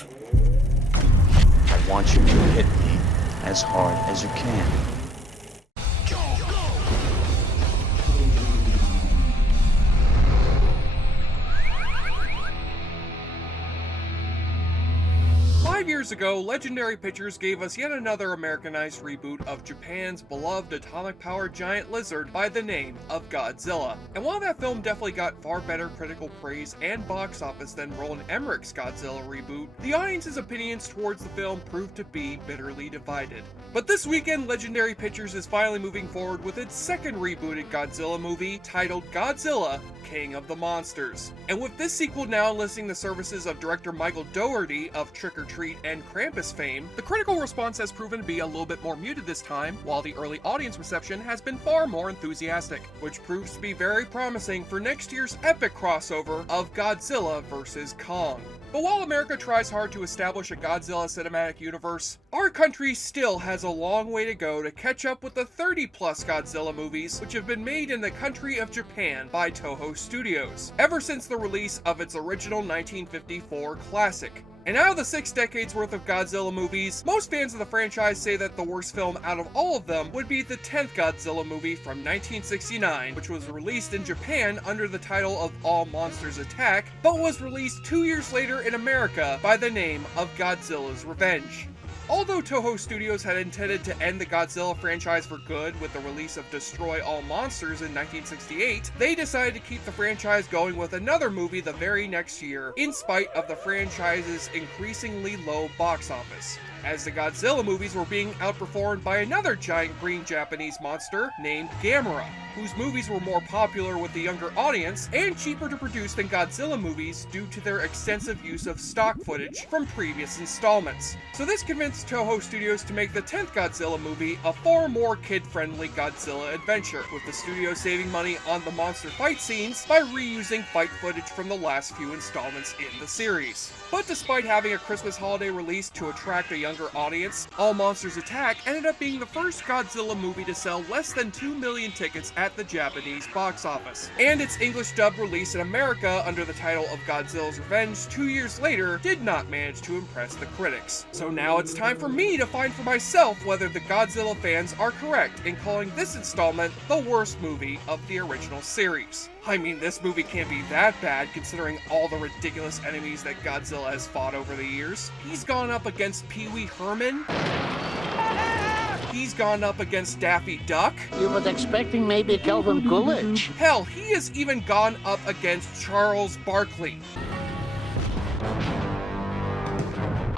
I want you to hit me as hard as you can. 5 years ago, Legendary Pictures gave us yet another Americanized reboot of Japan's beloved atomic-powered giant lizard by the name of Godzilla. And while that film definitely got far better critical praise and box office than Roland Emmerich's Godzilla reboot, the audience's opinions towards the film proved to be bitterly divided. But this weekend, Legendary Pictures is finally moving forward with its second rebooted Godzilla movie, titled Godzilla, King of the Monsters. And with this sequel now enlisting the services of director Michael Dougherty of Trick or Treat and Krampus fame, the critical response has proven to be a little bit more muted this time, while the early audience reception has been far more enthusiastic, which proves to be very promising for next year's epic crossover of Godzilla vs. Kong. But while America tries hard to establish a Godzilla cinematic universe, our country still has a long way to go to catch up with the 30-plus Godzilla movies which have been made in the country of Japan by Toho Studios, ever since the release of its original 1954 classic. And out of the 6 decades worth of Godzilla movies, most fans of the franchise say that the worst film out of all of them would be the 10th Godzilla movie from 1969, which was released in Japan under the title of All Monsters Attack, but was released 2 years later in America by the name of Godzilla's Revenge. Although Toho Studios had intended to end the Godzilla franchise for good with the release of Destroy All Monsters in 1968, they decided to keep the franchise going with another movie the very next year, in spite of the franchise's increasingly low box office, as the Godzilla movies were being outperformed by another giant green Japanese monster named Gamera, whose movies were more popular with the younger audience and cheaper to produce than Godzilla movies due to their extensive use of stock footage from previous installments. So this convinced Toho Studios to make the 10th Godzilla movie a far more kid-friendly Godzilla adventure, with the studio saving money on the monster fight scenes by reusing fight footage from the last few installments in the series. But despite having a Christmas holiday release to attract a younger audience, All Monsters Attack ended up being the first Godzilla movie to sell less than 2 million tickets at the Japanese box office. And its English dub release in America under the title of Godzilla's Revenge 2 years later did not manage to impress the critics. So now it's time for me to find for myself whether the Godzilla fans are correct in calling this installment the worst movie of the original series. I mean, this movie can't be that bad considering all the ridiculous enemies that Godzilla has fought over the years. He's gone up against Pee Wee Herman. He's gone up against Daffy Duck. You was expecting maybe Calvin Coolidge. Hell, he has even gone up against Charles Barkley.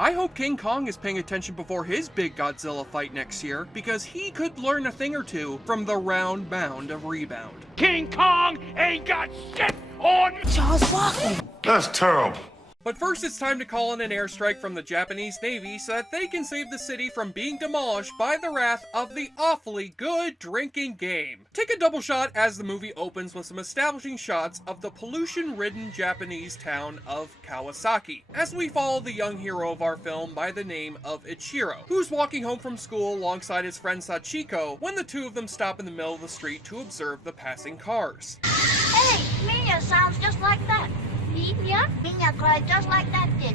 I hope King Kong is paying attention before his big Godzilla fight next year, because he could learn a thing or two from the round mound of rebound. King Kong ain't got shit on Charles Barkley. That's terrible. But first it's time to call in an airstrike from the Japanese Navy so that they can save the city from being demolished by the wrath of the awfully good drinking game. Take a double shot as the movie opens with some establishing shots of the pollution-ridden Japanese town of Kawasaki, as we follow the young hero of our film by the name of Ichiro, who's walking home from school alongside his friend Sachiko when the two of them stop in the middle of the street to observe the passing cars. Hey, Minya sounds just like that. Minya? Minya cried just like that did.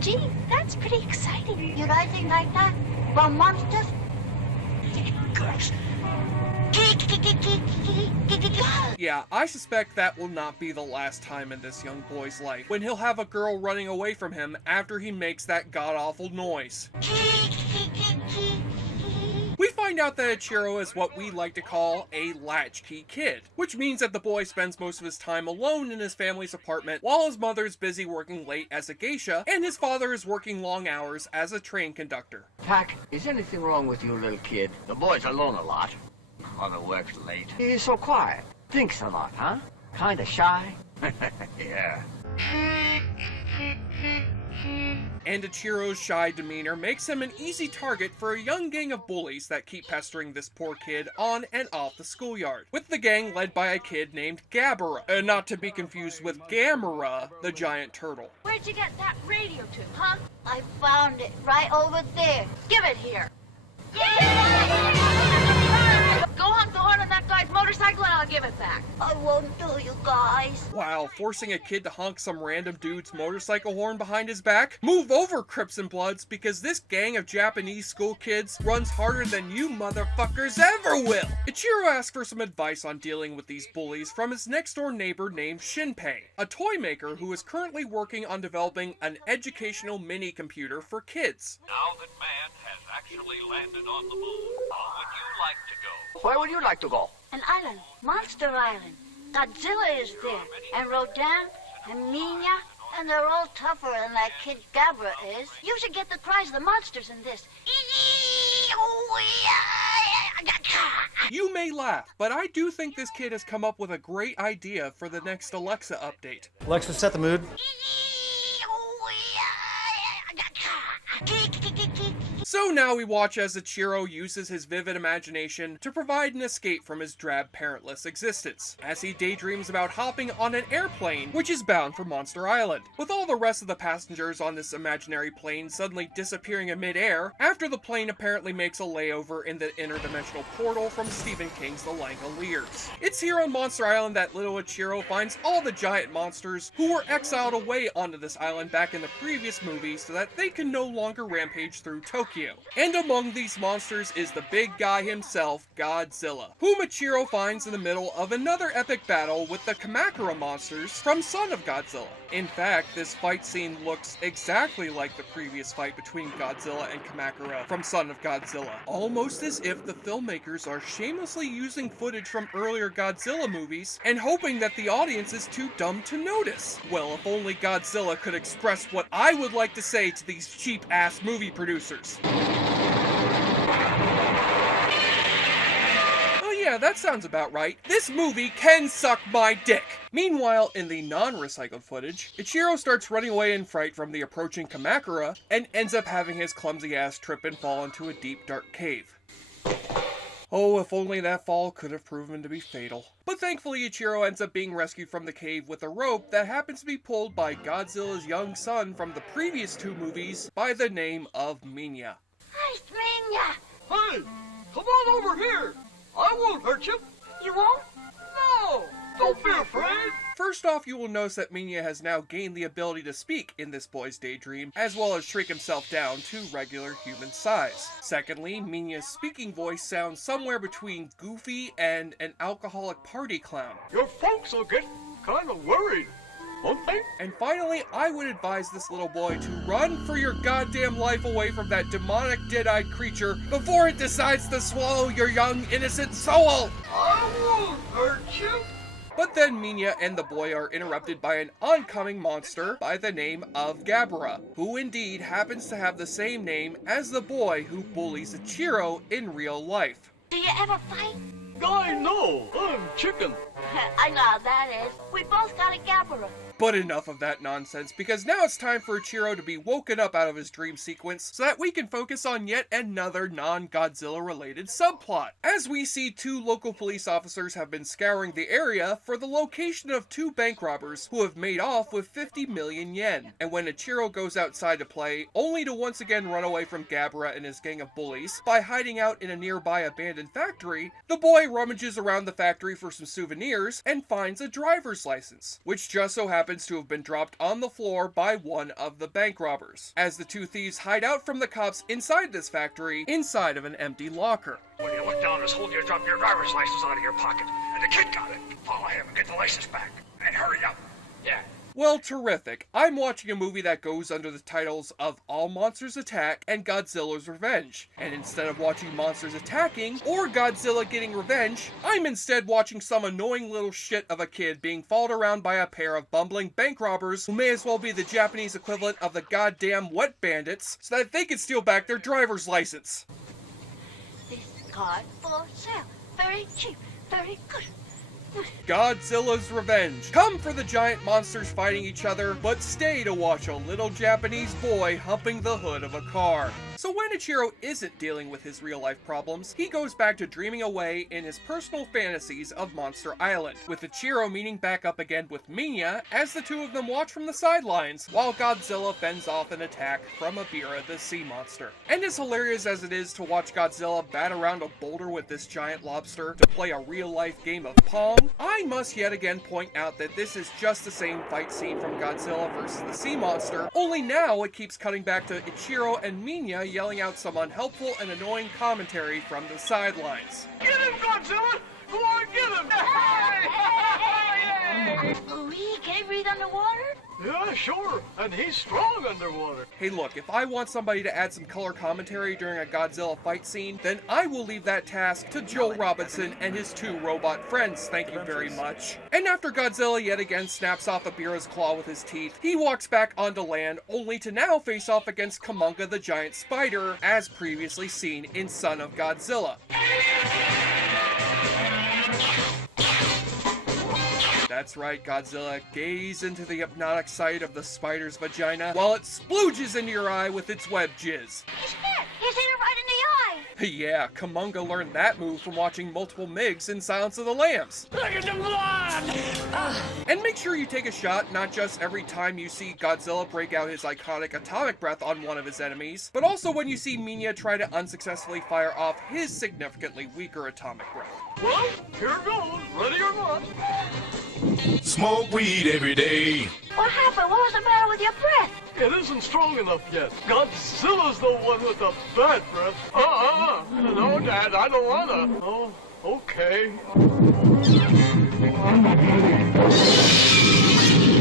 Gee, that's pretty exciting. You writing like that? For monsters? Girls. Yeah, I suspect that will not be the last time in this young boy's life, when he'll have a girl running away from him after he makes that god-awful noise. We find out that Ichiro is what we like to call a latchkey kid, which means that the boy spends most of his time alone in his family's apartment while his mother's busy working late as a geisha and his father is working long hours as a train conductor. Pac, is anything wrong with you, little kid? The boy's alone a lot. Mother works late. He's so quiet. Thinks a lot, huh? Kinda shy. Yeah. And Ichiro's shy demeanor makes him an easy target for a young gang of bullies that keep pestering this poor kid on and off the schoolyard, with the gang led by a kid named Gabara, not to be confused with Gamera, the giant turtle. Where'd you get that radio to, huh? I found it right over there. Give it here. Yeah! Go honk the horn on that guy's motor motorcycle and I'll give it back. I won't do, you guys. Wow, forcing a kid to honk some random dude's motorcycle horn behind his back? Move over, Crips and Bloods, because this gang of Japanese school kids runs harder than you motherfuckers ever will! Ichiro asks for some advice on dealing with these bullies from his next-door neighbor named Shinpei, a toy maker who is currently working on developing an educational mini-computer for kids. Now that man has actually landed on the moon, how would you like to go? Where would you like to go? An island, Monster Island. Godzilla is there, and Rodan, and Minya, and they're all tougher than that kid Gabara is. You should get the cries of the monsters in this. You may laugh, but I do think this kid has come up with a great idea for the next Alexa update. Alexa, set the mood. So now we watch as Ichiro uses his vivid imagination to provide an escape from his drab, parentless existence, as he daydreams about hopping on an airplane which is bound for Monster Island, with all the rest of the passengers on this imaginary plane suddenly disappearing in mid-air after the plane apparently makes a layover in the interdimensional portal from Stephen King's The Langoliers. It's here on Monster Island that little Ichiro finds all the giant monsters who were exiled away onto this island back in the previous movie so that they can no longer rampage through Tokyo. And among these monsters is the big guy himself, Godzilla, whom Ichiro finds in the middle of another epic battle with the Kamakura monsters from Son of Godzilla. In fact, this fight scene looks exactly like the previous fight between Godzilla and Kamakura from Son of Godzilla, almost as if the filmmakers are shamelessly using footage from earlier Godzilla movies and hoping that the audience is too dumb to notice. Well, if only Godzilla could express what I would like to say to these cheap-ass movie producers. Yeah, that sounds about right. This movie can suck my dick! Meanwhile, in the non-recycled footage, Ichiro starts running away in fright from the approaching Kamakura and ends up having his clumsy ass trip and fall into a deep, dark cave. Oh, if only that fall could have proven to be fatal. But thankfully, Ichiro ends up being rescued from the cave with a rope that happens to be pulled by Godzilla's young son from the previous two movies by the name of Minya. Hi, Minya. Hey, come on over here. I won't hurt you. You won't? No, don't be afraid. First off, you will notice that Minya has now gained the ability to speak in this boy's daydream, as well as shrink himself down to regular human size. Secondly, Minya's speaking voice sounds somewhere between Goofy and an alcoholic party clown. Your folks will get kind of worried, won't they? And finally, I would advise this little boy to run for your goddamn life away from that demonic dead-eyed creature before it decides to swallow your young innocent soul! I won't hurt you. But then Minya and the boy are interrupted by an oncoming monster by the name of Gabara, who indeed happens to have the same name as the boy who bullies Ichiro in real life. Do you ever fight? I know, I'm chicken. I know how that is. We both got a Gabara. But enough of that nonsense, because now it's time for Ichiro to be woken up out of his dream sequence so that we can focus on yet another non-Godzilla related subplot. As we see, two local police officers have been scouring the area for the location of two bank robbers who have made off with 50 million yen. And when Ichiro goes outside to play, only to once again run away from Gabara and his gang of bullies by hiding out in a nearby abandoned factory, the boy rummages around the factory for some souvenirs and finds a driver's license, which just so happens to have been dropped on the floor by one of the bank robbers, as the two thieves hide out from the cops inside this factory, inside of an empty locker. When you look down, this hole, you drop your driver's license out of your pocket, and the kid got it. Follow him and get the license back. And hurry up. Yeah. Well, terrific. I'm watching a movie that goes under the titles of All Monsters Attack and Godzilla's Revenge. And instead of watching monsters attacking or Godzilla getting revenge, I'm instead watching some annoying little shit of a kid being followed around by a pair of bumbling bank robbers who may as well be the Japanese equivalent of the goddamn wet bandits so that they can steal back their driver's license. This card for sale. Very cheap. Very good. Godzilla's Revenge. Come for the giant monsters fighting each other, but stay to watch a little Japanese boy humping the hood of a car. So when Ichiro isn't dealing with his real-life problems, he goes back to dreaming away in his personal fantasies of Monster Island, with Ichiro meeting back up again with Minya as the two of them watch from the sidelines while Godzilla fends off an attack from Abira the sea monster. And as hilarious as it is to watch Godzilla bat around a boulder with this giant lobster to play a real-life game of Pong, I must yet again point out that this is just the same fight scene from Godzilla vs. the sea monster, only now it keeps cutting back to Ichiro and Minya yelling out some unhelpful and annoying commentary from the sidelines. Get him, Godzilla! Go on, get him! Oh, he can't breathe underwater? Yeah, sure. And he's strong underwater. Hey look, if I want somebody to add some color commentary during a Godzilla fight scene, then I will leave that task to Joel Robinson and his two robot friends, thank you very much. And after Godzilla yet again snaps off Abira's claw with his teeth, he walks back onto land, only to now face off against Kumonga the giant spider, as previously seen in Son of Godzilla. That's right, Godzilla, gaze into the hypnotic sight of the spider's vagina while it splooges into your eye with its web jizz. He's hit! He's hit her right in the eye! Yeah, Kumonga learned that move from watching multiple MIGs in Silence of the Lambs. Look at the blood! And make sure you take a shot not just every time you see Godzilla break out his iconic atomic breath on one of his enemies, but also when you see Minya try to unsuccessfully fire off his significantly weaker atomic breath. Well, here goes. Ready or not? Smoke weed every day. What happened? What was the matter with your breath? It isn't strong enough yet. Godzilla's the one with the bad breath. No, Dad, I don't wanna. Oh, okay.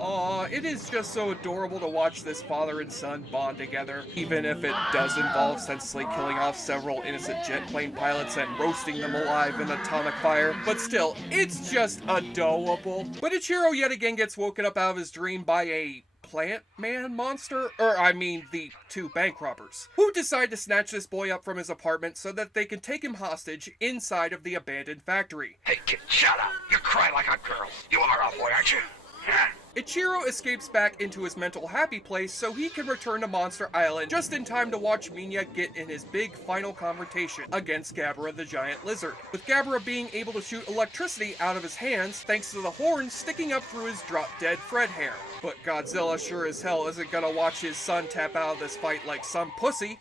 Aw, it is just so adorable to watch this father and son bond together, even if it does involve senselessly killing off several innocent jet plane pilots and roasting them alive in atomic fire. But still, it's just adorable. But Ichiro yet again gets woken up out of his dream by a plant man monster? Or, I mean, the two bank robbers, who decide to snatch this boy up from his apartment so that they can take him hostage inside of the abandoned factory. Hey, kid, shut up. You cry like a girl. You are a boy, aren't you? Yeah. Ichiro escapes back into his mental happy place so he can return to Monster Island just in time to watch Minya get in his big final confrontation against Gabara the giant lizard, with Gabara being able to shoot electricity out of his hands thanks to the horn sticking up through his drop-dead Fred hair. But Godzilla sure as hell isn't gonna watch his son tap out of this fight like some pussy.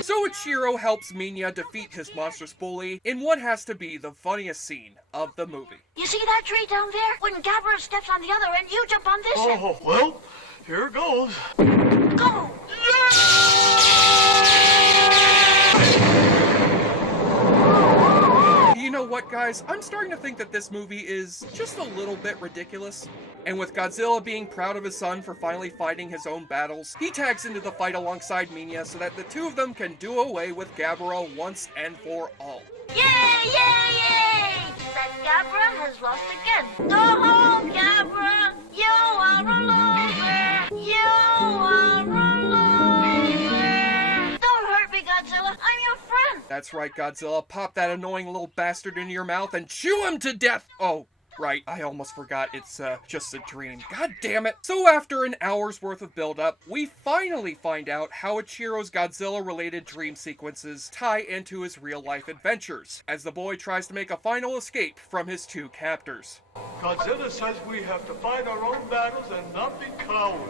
So Ichiro helps Minya defeat his monstrous bully in what has to be the funniest scene of the movie. You see that tree down there? When Gabara steps on the other end, you jump on this end. Oh, well, here goes. Go! You know what, guys? I'm starting to think that this movie is just a little bit ridiculous. And with Godzilla being proud of his son for finally fighting his own battles, he tags into the fight alongside Minya so that the two of them can do away with Gabara once and for all. Yay, yay, yay! That Gabara has lost again. Go home, Gabara! You are a loser! You are a loser! Don't hurt me, Godzilla. I'm your friend. That's right, Godzilla. Pop that annoying little bastard into your mouth and chew him to death! Oh, right, I almost forgot it's just a dream. God damn it. So after an hour's worth of build-up, we finally find out how Ichiro's Godzilla-related dream sequences tie into his real-life adventures, as the boy tries to make a final escape from his two captors. Godzilla says we have to fight our own battles and not be cowards.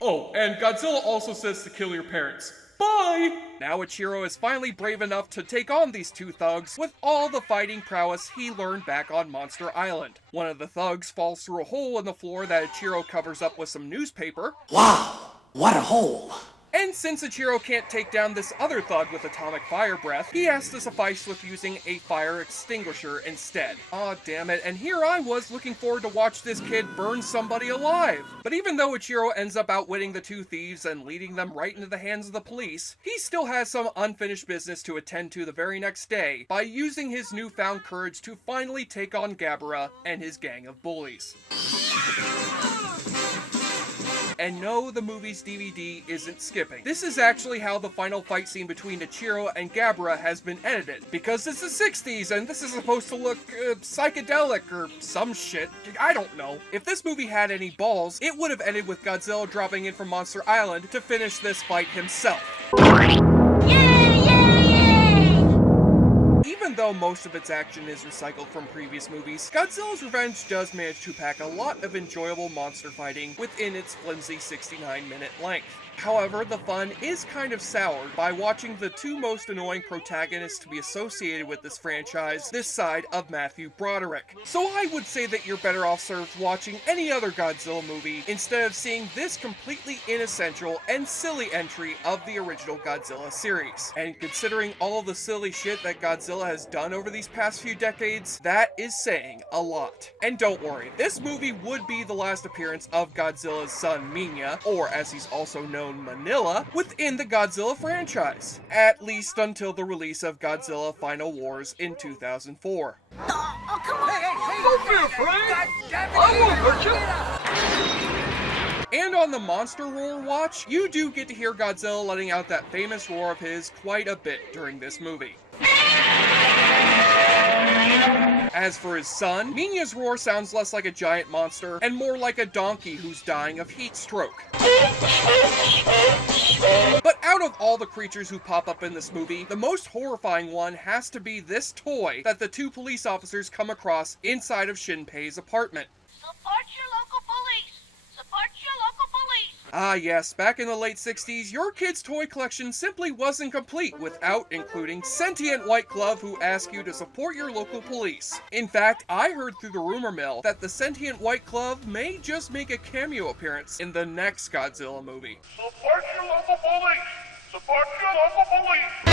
Oh, and Godzilla also says to kill your parents. Bye! Now Ichiro is finally brave enough to take on these two thugs with all the fighting prowess he learned back on Monster Island. One of the thugs falls through a hole in the floor that Ichiro covers up with some newspaper. Wow, what a hole. And since Ichiro can't take down this other thug with atomic fire breath, he has to suffice with using a fire extinguisher instead. Aw, damn it, and here I was looking forward to watch this kid burn somebody alive. But even though Ichiro ends up outwitting the two thieves and leading them right into the hands of the police, he still has some unfinished business to attend to the very next day by using his newfound courage to finally take on Gabara and his gang of bullies. and no, the movie's DVD isn't skipping. This is actually how the final fight scene between Ichiro and Gabara has been edited, because it's the 60s and this is supposed to look psychedelic or some shit. I don't know. If this movie had any balls, it would have ended with Godzilla dropping in from Monster Island to finish this fight himself. Even though most of its action is recycled from previous movies, Godzilla's Revenge does manage to pack a lot of enjoyable monster fighting within its flimsy 69-minute length. However, the fun is kind of soured by watching the two most annoying protagonists to be associated with this franchise this side of Matthew Broderick. So I would say that you're better off served watching any other Godzilla movie instead of seeing this completely inessential and silly entry of the original Godzilla series. And considering all of the silly shit that Godzilla has done over these past few decades, that is saying a lot. And don't worry, this movie would be the last appearance of Godzilla's son Minya, or as he's also known, Manilla, within the Godzilla franchise, at least until the release of Godzilla Final Wars in 2004. Oh, come on! Don't be afraid! I won't hurt you! And on the monster roar watch, you do get to hear Godzilla letting out that famous roar of his quite a bit during this movie. As for his son, Minya's roar sounds less like a giant monster and more like a donkey who's dying of heat stroke. But out of all the creatures who pop up in this movie, the most horrifying one has to be this toy that the two police officers come across inside of Shinpei's apartment. Support your local police! Support your local police! Ah yes, back in the late 60s, your kid's toy collection simply wasn't complete without including sentient white glove who ask you to support your local police. In fact, I heard through the rumor mill that the sentient white glove may just make a cameo appearance in the next Godzilla movie. Support your local police! Support your local police!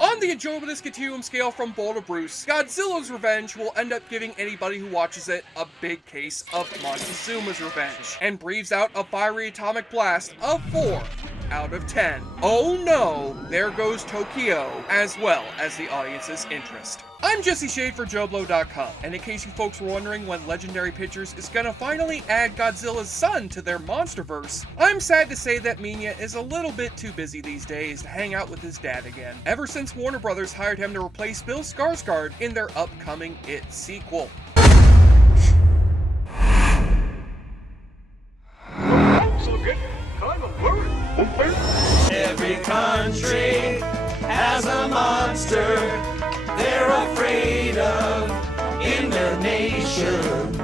On the enjoyableness continuum scale from Bull to Bruce, Godzilla's Revenge will end up giving anybody who watches it a big case of Montezuma's Revenge, and breathes out a fiery atomic blast of 4 out of 10. Oh no, there goes Tokyo, as well as the audience's interest. I'm Jesse Shade for JoBlo.com, and in case you folks were wondering when Legendary Pictures is gonna finally add Godzilla's son to their monsterverse, I'm sad to say that Minya is a little bit too busy these days to hang out with his dad again, ever since Warner Brothers hired him to replace Bill Skarsgård in their upcoming It sequel. So get kind of worried. Every country has a monster they're afraid of in their nation.